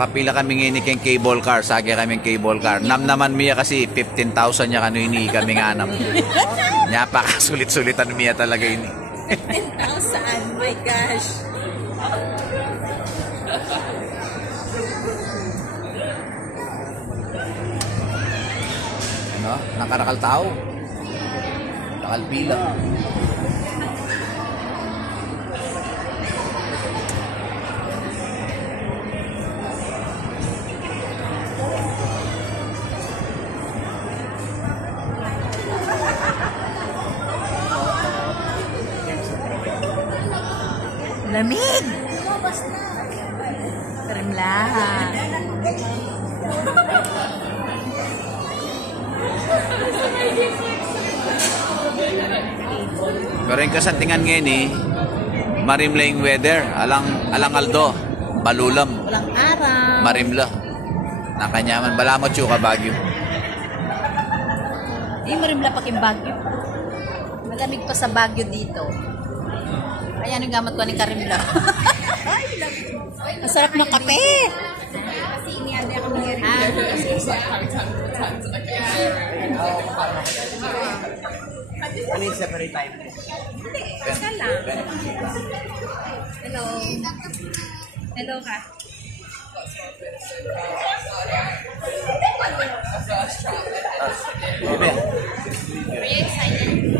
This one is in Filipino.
Makapila kami ngini keng cable car, sagi kami cable car. Nam naman miya kasi 15,000 niya kano ini kami nga nam. Nya pa sulit-sulitan miya talaga ini. 15,000, my gosh. No, nakarakal tao. Nakalpila. Lamig! Karimlahan. Pero yung kasantingan ngayon marimla yung weather. Alang aldo, balulam, Walang araw. marimla. Nakanyaman, balamot yung kabagyo. Marimla pa king Baguio. Malamig pa sa Baguio dito. Kaya anong gamit ko ni Karimla? Masarap ng kape. Kasi iniada kami ni Ano yung separate time? Hindi, isa lang. Hello. Hello ka. Are you excited?